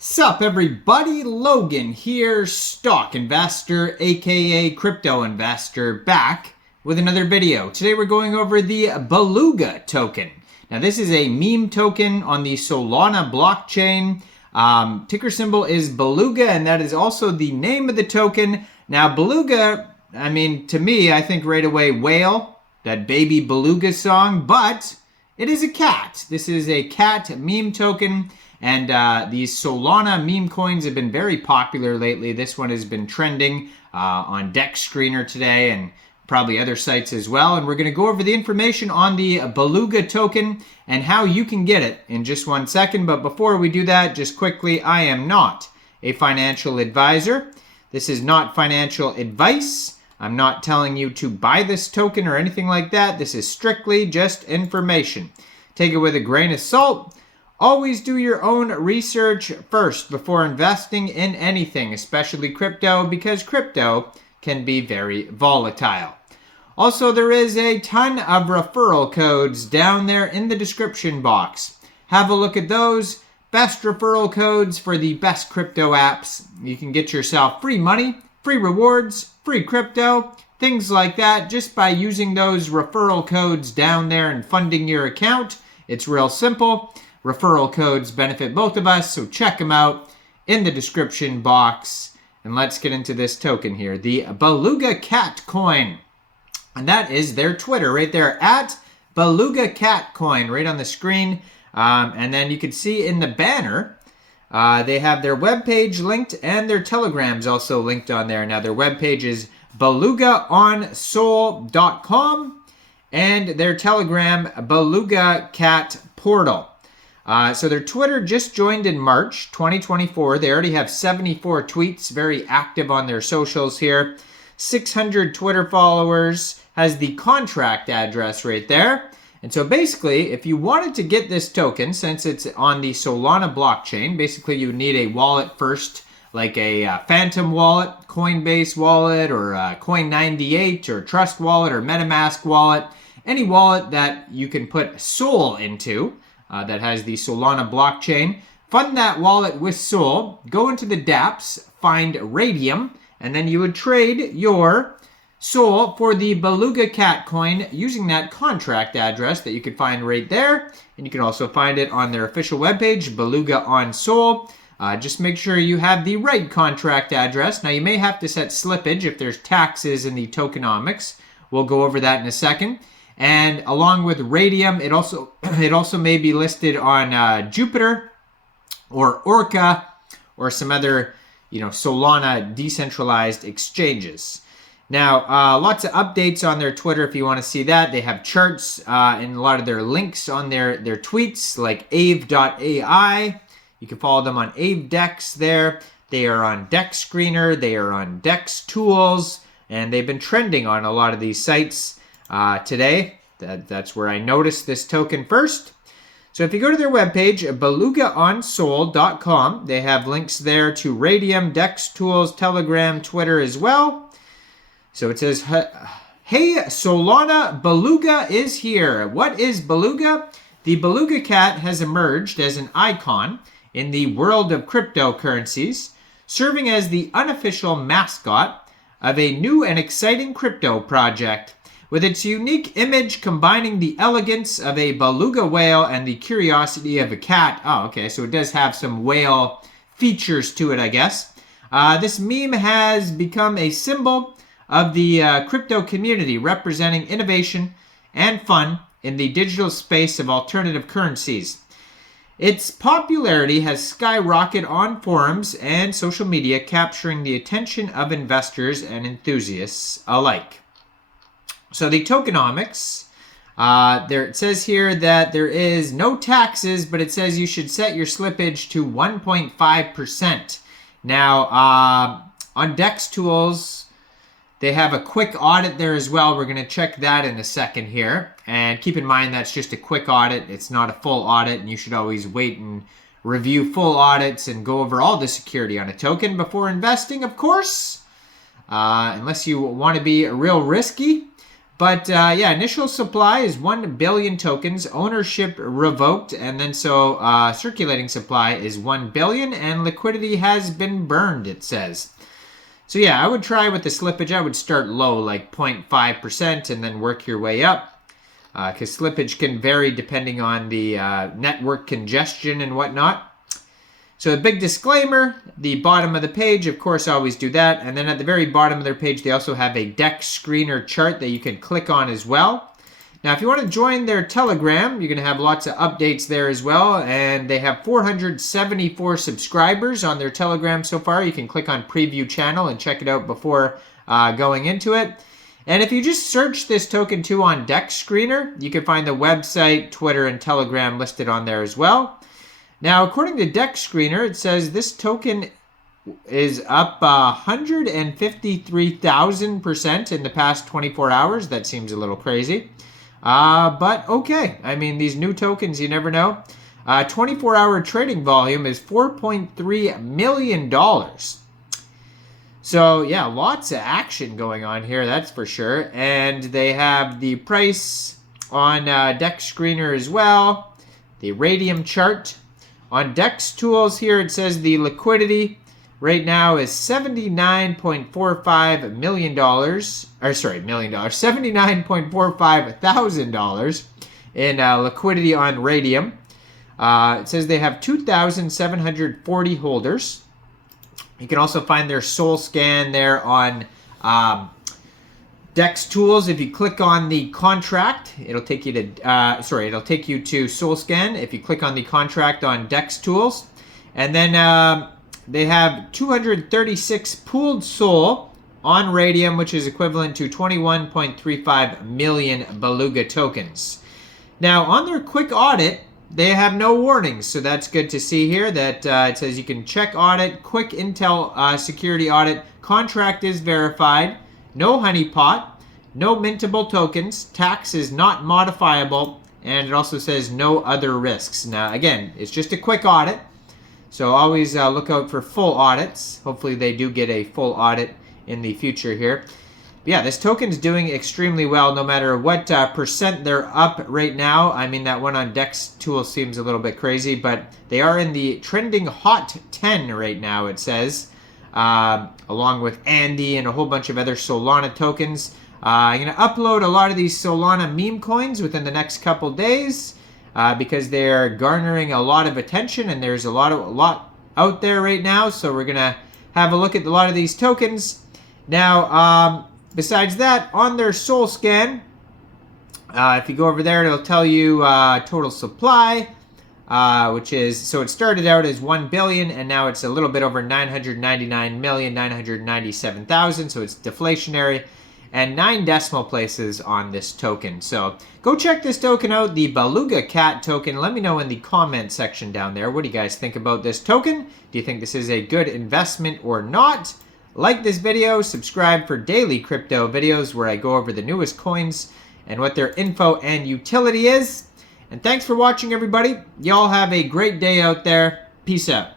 Sup everybody, Logan here, stock investor aka crypto investor, back with another video. Today we're going over the Beluga token. Now this is a meme token on the Solana blockchain. Ticker symbol is Beluga, and that is also the name of the token. Now Beluga, to me, I think right away whale, that Baby Beluga song, but it is a cat. This is a cat meme token. And these Solana meme coins have been very popular lately. This one has been trending on Dex Screener today and probably other sites as well. And we're going to go over the information on the Beluga token and how you can get it in just 1 second. But before we do that, just quickly, I am not a financial advisor. This is not financial advice. I'm not telling you to buy this token or anything like that. This is strictly just information. Take it with a grain of salt. Always do your own research first before investing in anything, especially crypto, because crypto can be very volatile. Also, there is a ton of referral codes down there in the description box. Have a look at those. Best referral codes for the best crypto apps. You can get yourself free money, free rewards, free crypto, things like that, just by using those referral codes down there and funding your account. It's real simple. Referral codes benefit both of us, so check them out in the description box. And let's get into this token here, the Beluga Cat Coin. And that is their Twitter right there, at Beluga Cat Coin, right on the screen. And then you can see in the banner, they have their webpage linked and their Telegrams also linked on there. Now their webpage is belugaonsol.com and their Telegram, Beluga Cat Portal. So their Twitter just joined in March 2024. They already have 74 tweets, very active on their socials here. 600 Twitter followers, has the contract address right there. And so basically, if you wanted to get this token, since it's on the Solana blockchain, basically you need a wallet first, like a Phantom wallet, Coinbase wallet, or Coin98, or Trust wallet, or MetaMask wallet. Any wallet that you can put Sol into. That has the Solana blockchain. Fund that wallet with Sol, go into the dApps, find Raydium, and then you would trade your Sol for the Beluga Cat coin using that contract address that you can find right there. And you can also find it on their official webpage, Beluga on Sol. Just make sure you have the right contract address. Now you may have to set slippage if there's taxes in the tokenomics. We'll go over that in a second. And along with Raydium, it also may be listed on Jupier or Orca or some other, Solana decentralized exchanges. Now, lots of updates on their Twitter if you want to see that. They have charts and a lot of their links on their tweets, like Aave.ai. You can follow them on AveDex there. They are on Dex Screener. They are on Dex Tools. And they've been trending on a lot of these sites. Today. That's where I noticed this token first. So if you go to their webpage, belugaonsol.com, they have links there to Raydium, Dex Tools, Telegram, Twitter as well. So it says, hey, Solana, Beluga is here. What is Beluga? The Beluga cat has emerged as an icon in the world of cryptocurrencies, serving as the unofficial mascot of a new and exciting crypto project. With its unique image combining the elegance of a beluga whale and the curiosity of a cat. Oh, okay, so it does have some whale features to it, I guess. This meme has become a symbol of the crypto community, representing innovation and fun in the digital space of alternative currencies. Its popularity has skyrocketed on forums and social media, capturing the attention of investors and enthusiasts alike. So the tokenomics, it says here that there is no taxes, but it says you should set your slippage to 1.5%. Now, on Dex Tools, they have a quick audit there as well. We're going to check that in a second here. And keep in mind that's just a quick audit. It's not a full audit, and you should always wait and review full audits and go over all the security on a token before investing, of course, unless you want to be real risky. But yeah, initial supply is 1 billion tokens, ownership revoked, and then so circulating supply is 1 billion, and liquidity has been burned, it says. So yeah, I would try with the slippage. I would start low, like 0.5%, and then work your way up, because slippage can vary depending on the network congestion and whatnot. So a big disclaimer, the bottom of the page, of course, always do that. And then at the very bottom of their page, they also have a deck screener chart that you can click on as well. Now, if you want to join their Telegram, you're going to have lots of updates there as well. And they have 474 subscribers on their Telegram so far. You can click on Preview Channel and check it out before going into it. And if you just search this token too on Deck Screener, you can find the website, Twitter, and Telegram listed on there as well. Now, according to Deck Screener, it says this token is up 153,000% in the past 24 hours. That seems a little crazy. But okay. I mean, these new tokens, you never know. 24-hour trading volume is $4.3 million. So, yeah, lots of action going on here, that's for sure. And they have the price on Deck Screener as well. The Raydium chart. On DEX tools here, it says the liquidity right now is $79.45 million. $79.45 thousand in liquidity on Raydium. It says they have 2,740 holders. You can also find their Soul Scan there on DEX tools. If you click on the contract, it'll take you to it'll take you to Soul Scan if you click on the contract on DEX tools. And then they have 236 pooled Soul on Raydium, which is equivalent to 21.35 million Beluga tokens. Now, on their quick audit, they have no warnings, so that's good to see here that it says you can check audit, quick intel security audit, contract is verified, no honeypot, no mintable tokens, tax is not modifiable, and it also says no other risks. Now, again, it's just a quick audit, so always look out for full audits. Hopefully they do get a full audit in the future here. But yeah, this token's doing extremely well no matter what percent they're up right now. I mean, that one on DEX tool seems a little bit crazy, but they are in the trending hot 10 right now, it says. Along with Andy and a whole bunch of other Solana tokens. I'm going to upload a lot of these Solana meme coins within the next couple days because they're garnering a lot of attention and there's a lot out there right now. So we're going to have a look at a lot of these tokens. Now, besides that, on their Soul Scan, if you go over there, it'll tell you total supply. Which is, so it started out as 1 billion and now it's a little bit over 999,997,000, so it's deflationary, and 9 decimal places on this token. So go check this token out, the Beluga Cat token. Let me know in the comment section down there. What do you guys think about this token? Do you think this is a good investment or not? Like this video, subscribe for daily crypto videos where I go over the newest coins and what their info and utility is. And thanks for watching, everybody. Y'all have a great day out there. Peace out.